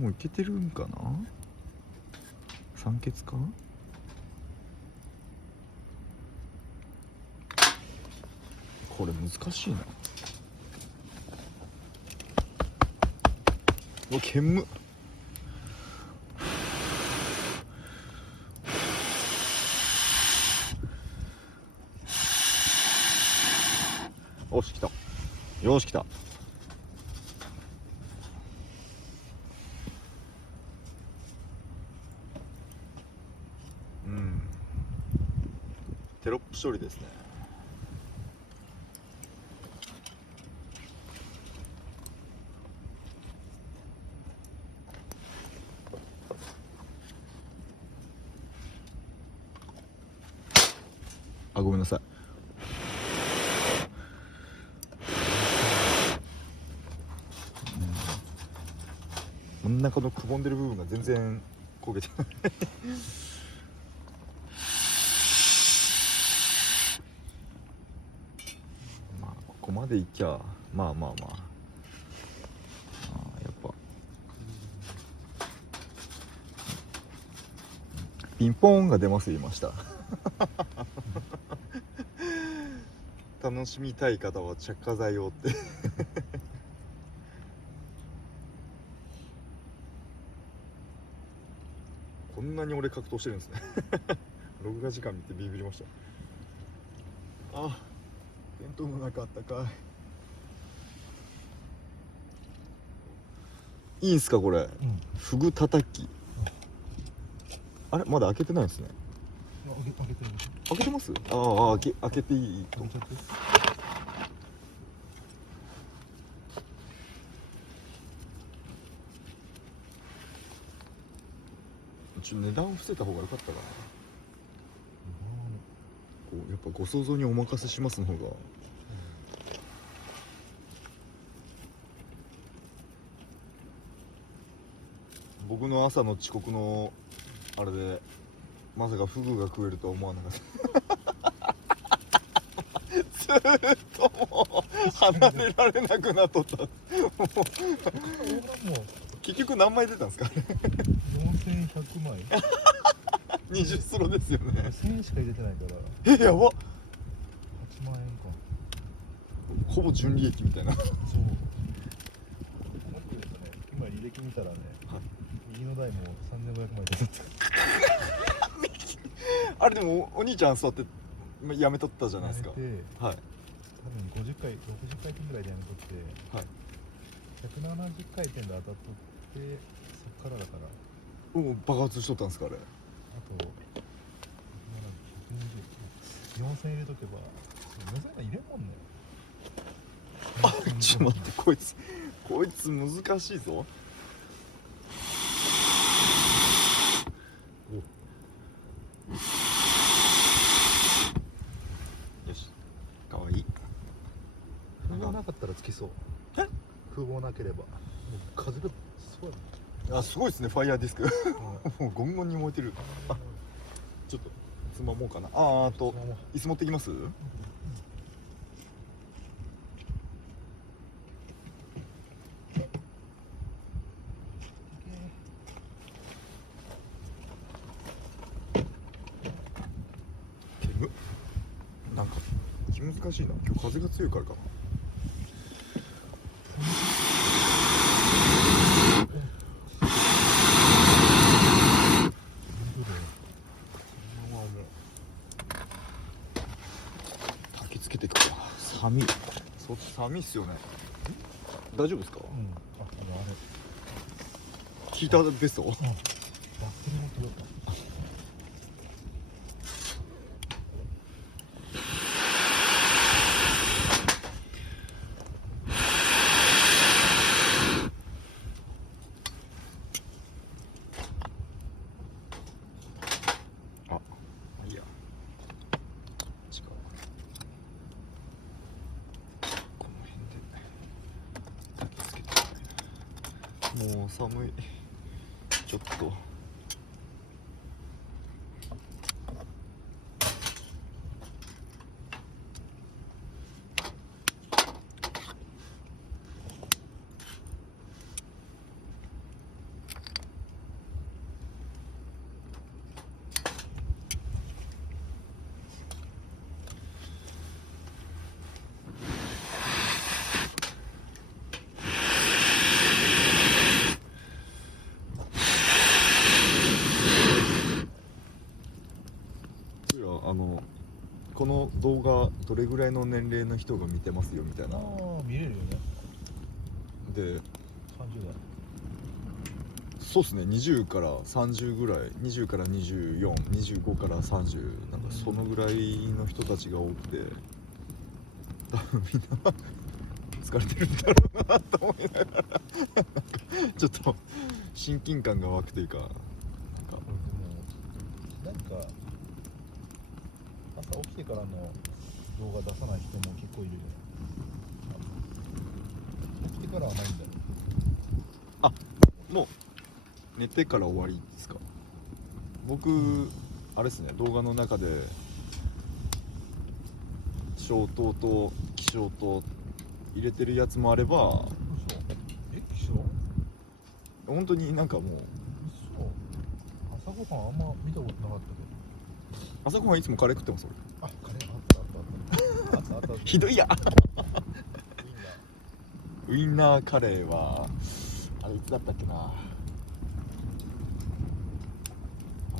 もういけてるんかな。酸欠か。これ難しいな。うわ煙っ。よし来た。よし来た。テロップ処理ですね。あ、ごめんなさい。真ん中のくぼんでる部分が全然焦げてないまあここまでいきゃまあまあまあ、やっぱピンポーンが出ます。言いました楽しみたい方は着火剤をってこんなに俺格闘してるんですね録画時間見てビビりました。あ、テントの中あったかい。いいんすかこれ、フグたたき。あれまだ開けてないですね。開けてる。開けてます。ああ、開けていいと。値段伏せた方が良かったかな。こうやっぱご想像にお任せしますの方が。僕の朝の遅刻のあれでまさかフグが食えるとは思わなかったずーっともう離れられなくなっとったもう結局何枚出たんですか4100枚20スロですよね。1000円しか入れてないからやばっ。8万円か。ほぼ純利益みたいな。そう今履歴見たらね、はい、右の台も3500枚出てたあれでもお兄ちゃん座ってやめとったじゃないですか。はい、多分50回60回転ぐらいでやめとって、はい、170回転で当たっとってそっからだからもう爆発しとったんですかあれ。あと4000入れとけば4000が入れんもんね。あ、ちょっと待って、こいつ難しいぞ。よし、かわいい。風防なかったらつきそう。え？風防なければもう風がすごい。あ、すごいですね、ファイヤーディスクもうゴンゴンに燃えてる。あ、ちょっとつまもうかな。あと椅子持ってきます？なんか気難しいな。今日風が強いからかな。焚きつけていくか。寒い。そっち寒いっすよね。大丈夫ですか？あれヒーターベスト？バッテリーも取ろうか。いいや。違う。この辺で焚きつけて。もう寒い。ちょっと。この動画どれぐらいの年齢の人が見てますよみたいな。ああ見れるよね。で30代。そうっすね、20から30ぐらい、20から24、25から30、なんかそのぐらいの人たちが多くて、多分みんな疲れてるんだろうなと思いながらなんかちょっと親近感が湧くというか、なんかなんか朝起きてからの動画出さない人も結構いるよね。起きてからはないんだよ。もう寝てから終わりですか？僕、あれですね、動画の中で消灯と起床と入れてるやつもあれば、嘘？起床？本当になんかもう嘘？朝ごはんあんま見たことなかったけど。朝ごはんいつもカレー食ってます俺。あ、カレーあったあったひどいやウインナー。ウインナーカレーはあれいつだったっけな、あ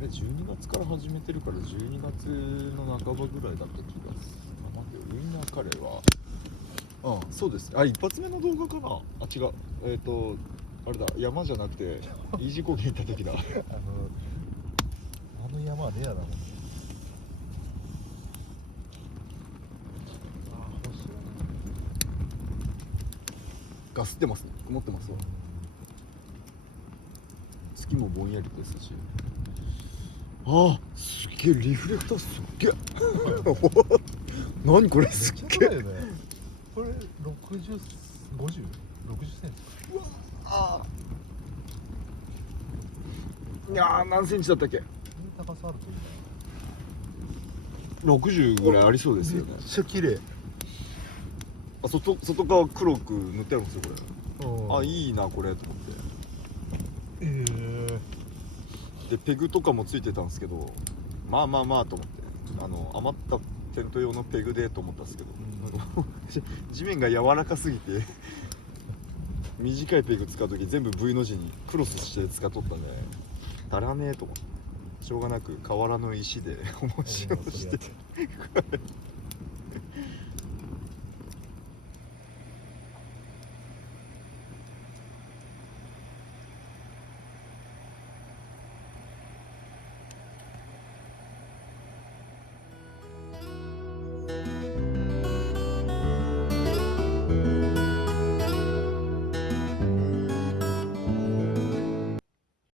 れ12月から始めてるから12月の半ばぐらいだった気がする。待って、ウインナーカレーはそうです。一発目の動画かな。違う、あれだ、山じゃなくて飯事高原行った時だあの山はレアだもんね。星はガスってますね、曇ってますわ。月もぼんやりですし、すっげえリフレクター、すっげえ何これ、すっげえだよね。これ60、50、60センチ。いやー、何センチだったっけ？こういう高さあるといい60ぐらいありそうですよね。めっちゃ綺麗。外側黒く塗ってあるんですよこれ。い。いいなこれと思って。でペグとかもついてたんですけど、まあと思って、余ったテント用のペグでと思ったんですけど、地面が柔らかすぎて短いペグ使う時全部 V の字にクロスして使っとったんで足らねえと思って、しょうがなく河原の石で重しをして